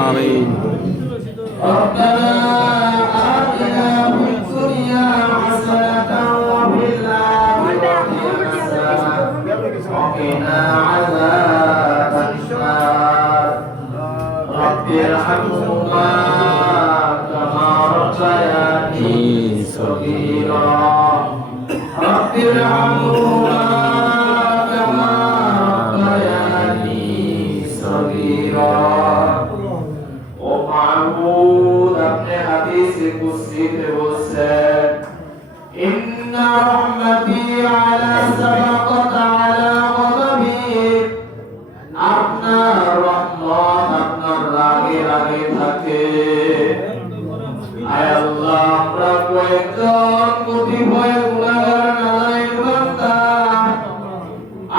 آمين. ربنا آتنا في الدنيا حسنة وفي الآخرة حسنة وقنا عذاب النار رب ارحمهما كما ربياني صغيرا رب ارحمهما كما ربياني صغيرا ও মাহবুব আপনি হাদিসে কুদসিতে বলছেন ইন্না রাহমাতি আলা সাবাকাত আলা গাদাবি আপনার রহমত আপনার রাগে রাগে থাকে আয় আল্লাহ আমরা কয়েকজন কতিপয় গুনাহগার নালায়েক বান্দা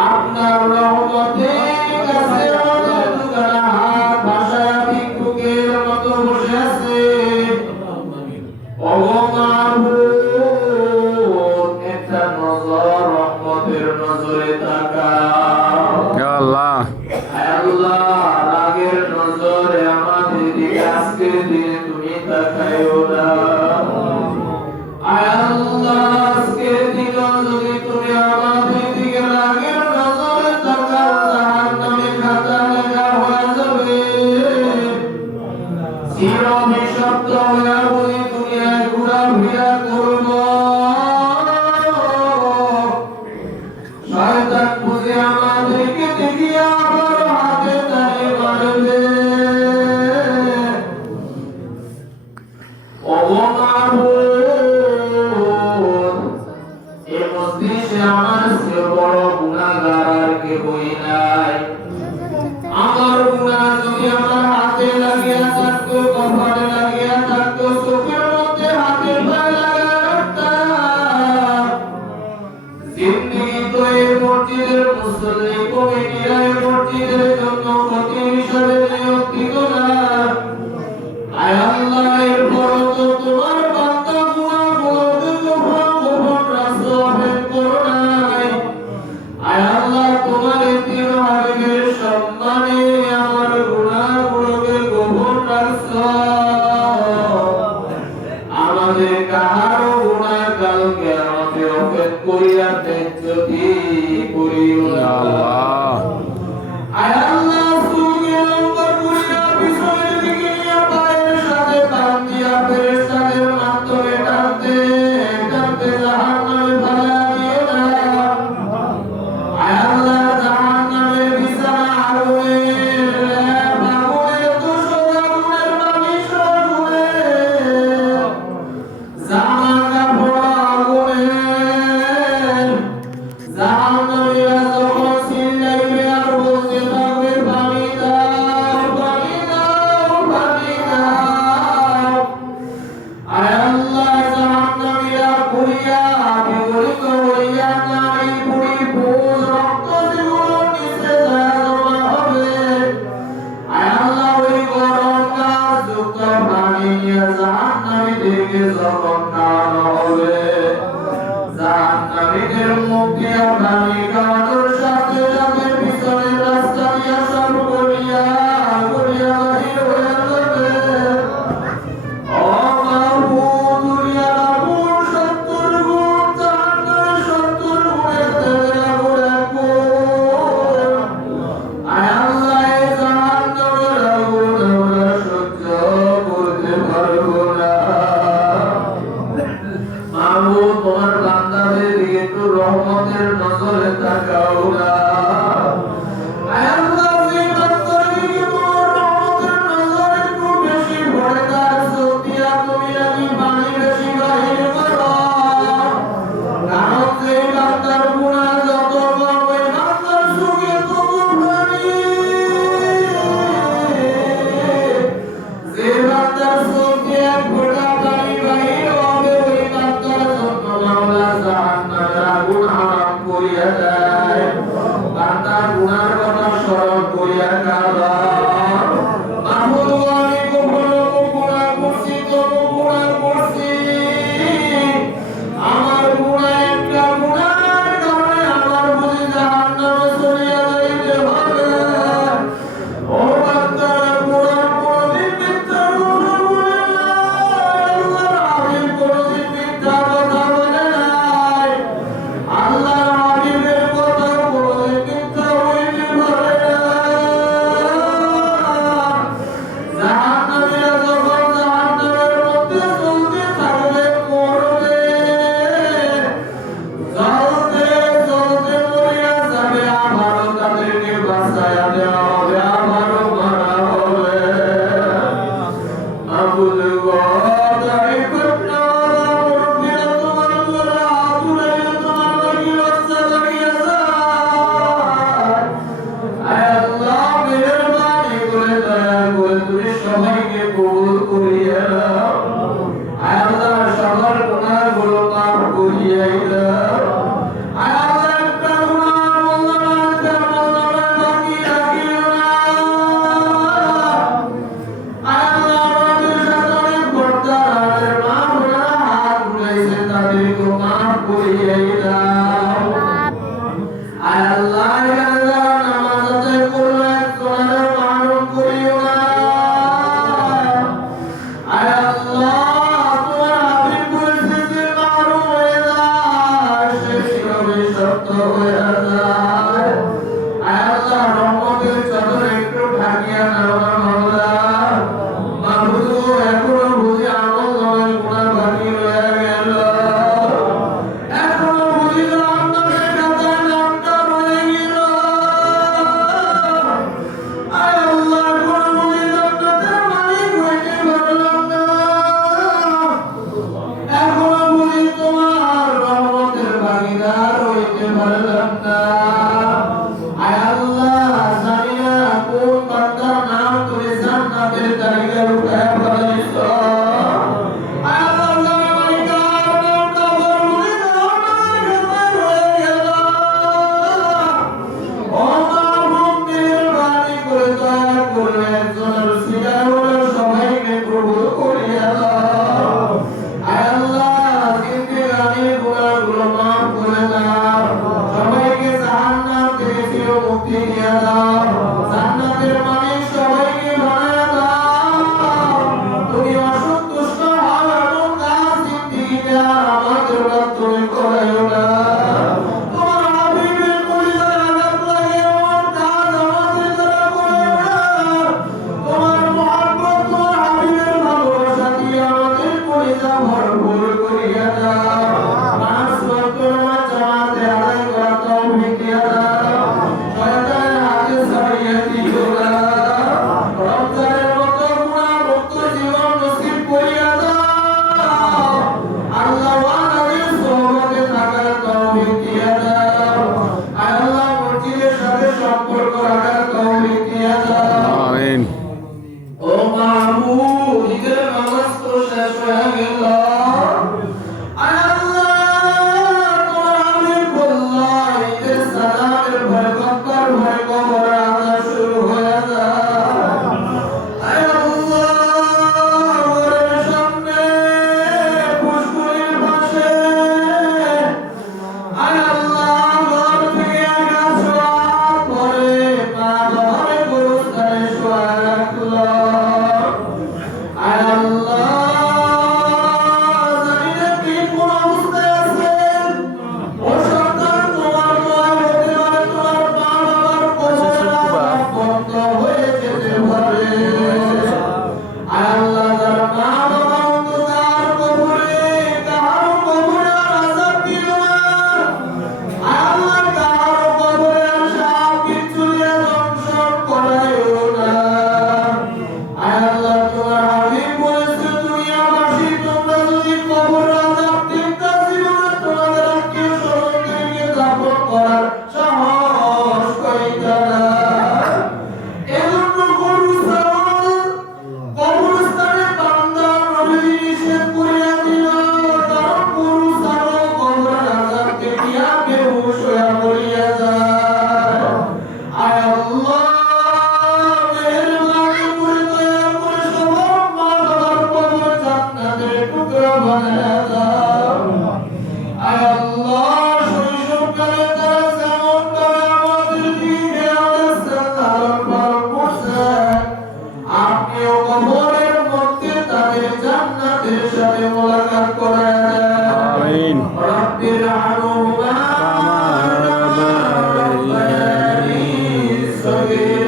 আপনার রহমতের কাছে আমাদের দুখানা হাত ভাসায়া ভিক্ষুকের মতো বসে আছে ও মাহবুব একটা নজর রহমতের নজরে তাকাও يا الله. আয় আল্লাহ রাগের নজরে আমাদের দিকে আজকের দিনে তুমি তাকাইও না আয় আল্লাহ আজকের দিনে যদি তুমি আমাদের দিকে রাগের নজরে তাকাও জাহান্নামের খাতা লেখা হয়ে যাবে চির নিঃশব্দ হয়ে বলি দুনিয়ায় ঘোরাফেরা করব শয়তান বুঝে আমাদেরকে দেখিয়ে আবার হাতে তালি মারবে ও মাহবুব এই মজলিসে আমার চেয়ে বড় গুনাহগার আর কেউই নাই আমার গুনাহ যদি আমার হাতে লাগিয়া থাকতো কপালে লাগিয়া থাকতো চোখের মধ্যে হাতে পায়ে লাগা রাখতাম জিন্দেগি তো এই মসজিদের মুসল্লি কমিটিরা এই মসজিদের জন্য ক্ষতি হিসাবে নিয়োগ দিত না আয় আল্লাহ এরপরও তো তোমার বান্দা গুনাহগুলোকে গোপন রাখছো অফেন করো নাই আয় আল্লাহ তোমার এই তিন হাবিবের সম্মানে আমার গুনাহগুলোকে গোপন রাখছো আমাদের কাহারও গুনাহ কাল কিয়ামতে অফেন করিয়া যদি করিও না الله. আয় আল্লাহ সুগে লম্বা করিয়া পিছনের দিকে নিয়ে পায়ের সাথে টান দিয়া ফেরেশতাদের মাধ্যমে টানতে টানতে জাহান্নামে ফেলা দিও না আয় আল্লাহ জাহান্নামের বিছানা আগুনের লেপ আগুনের তোষক আগুনের বালিশ আগুনের জামা কাপড় আগুনের জাহান্নামীরা যখন চিল্লাইবে আর বলতে থাকবে পানি দাও পানি দাও পানি দাও আয় আল্লাহ জাহান্নামীরা পুড়িয়া বিগলিত হইয়া নারী পুড়ি পুষ রক্ত যেগুলো নিচে যায় জমা হবে আয় আল্লাহ ওই গরম গাছ যুক্ত পানি নিয়ে জাহান্নামীদেরকে যখন খাওয়ানো হবে জাহান্নামীদের মুখ দিয়া পানি খাওয়ানোর সাথে সাথে পিছনের রাস্তা দিয়া সব গড়িয়া গড়িয়া বাহির হয়ে যাবে ও মাহবুব দুনিয়ার আগুন 70 গুণ জাহান্নামের 70 গুণের থেকে আগুন এক গুণ আয় আল্লাহ এই জাহান্নামের আগুন আমরা সহ্য করতে পারবো না মাহবুব তোমার বান্দাদের দিকে একটু রহমতের নজরে তাকাও না আয় আল্লাহ যে বান্দার দিকে তোমার রহমতের নজর একটু বেশি পড়ে তার চোখ দিয়া তুমি নাকি পানি বেশি বাহির করো কারণ যে বান্দার গুনাহ যত কম ওই বান্দার চোখে তত পানি যে বান্দার চোখে এক ফোঁটা পানি বাহির হবে ওই বান্দার জন্য মাওলা জাহান্নামের আগুন হারাম করিয়া দেয় বান্দার গুনার কথা স্মরণ করিয়া কাঁদো মাহবুব আমি কখনো গুনাহ করছি তবু গুনাহ করছি আমার গুনাহ একটা গুনার কারণে আমার বুঝি জাহান্নামে চলিয়া যাইতে হবে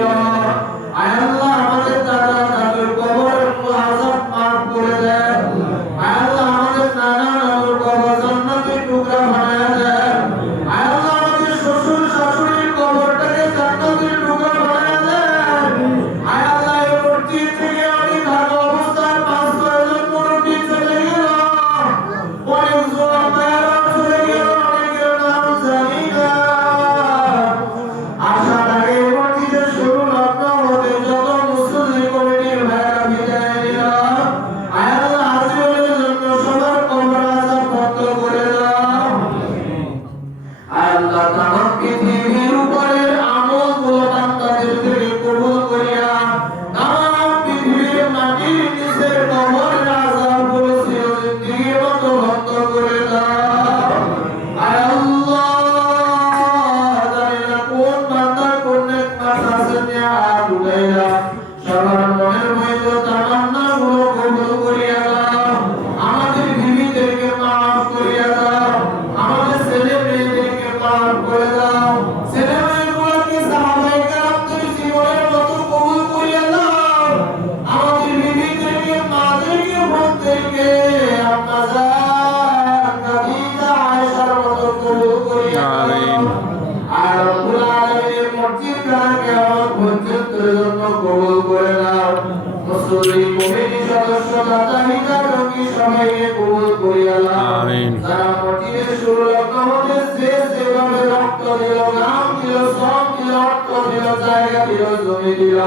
দিও আয় আল্লাহ আমাদের দাদা দাদুর কবরের আযাব মাফ করে দেন আয় আল্লাহ আমাদের নানা নানুর কবর জান্নাতের টুকরা বানায় দেন আয় আল্লাহ আমাদের শ্বশুর শাশুড়ির কবরটাকে জান্নাতের টুকরা বানায় দেন আয় আল্লাহ এই মসজিদ থেকে অনেক ভালো অবস্থায় 5-6 জন মুরব্বি চলে গেল অনেক জোয়ান ভাইয়েরা চলে গেল অনেকের নাম জানি না আসার আগে মসজিদের শুরু লগ্ন হতে যত মুসল্লি কমিটির ভাইয়েরা বিদায় নিল আয় আল্লাহ হাজিরের জন্য সবার কবর আযাব বন্ধ করে দাও আয় আল্লাহ তামাম পৃথিবীর উপরের আমলগুলো বান্দাদের থেকে কবুল করিয়া তামাম পৃথিবীর মাটির নিচের কবরের আযাবগুলো চিরজিন্দেগীর মতো বন্ধ করে দাও আয় আল্লাহ জানি না কোন বান্দা কোন নেক মাস আছে নিয়ে হাত উঠাইলা সবার মনের মধ্যে তামান্নাগুলো কবুল করিয়া দাও আমাদের বিবিদেরকে মাফ করিয়া দাও আমাদের ছেলে মেয়েদেরকে মাফ করে দাও ছেলে মেয়েগুলোকে সাহাবায়ে কেরামদের জীবনের মতো কবুল করিয়া দাও আমাদের বিবিদেরকে মাদেরকে বোনদেরকে আম্মা জান খাদিজা আয়েশার মতো কবুল করিয়া দাও আর রব্বুল আলামিনের মসজিদটাকে আমার পর্যন্তের জন্য কবুল করে দাও মুসলিম কমিটি সদস্য দাদা হিতাকাঙ্ক্ষী সবাইকে কবুল করিয়া দাও আমিন। যারা মসজিদের শুরু লগ্ন হতে যেভাবে রক্ত দিল ঘাম দিল শ্রম দিল অর্থ দিল জায়গা দিল জমি দিল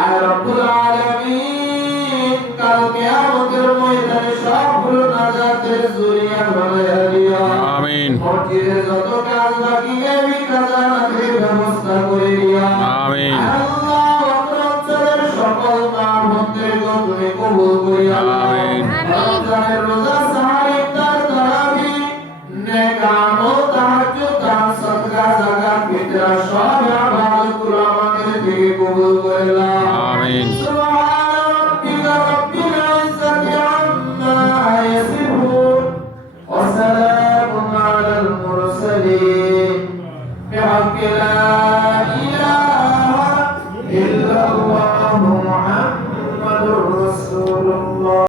আর রব্বুল আলামিন কাল কিয়ামতের ময়দানে সবগুলো নাজাতের জরিয়া বানাইয়া দিও আমিন। মসজিদের যত কাজ বাকি এই কাজানাতের ব্যবস্থা করে দিও আমিন। আল্লাহ অন্তরের সকল মা বোনদেরকে তুমি কবুল করিয়া দাও আমিন। রমজানের রোজা সাহারি ইফতার তারাবি নেক আমল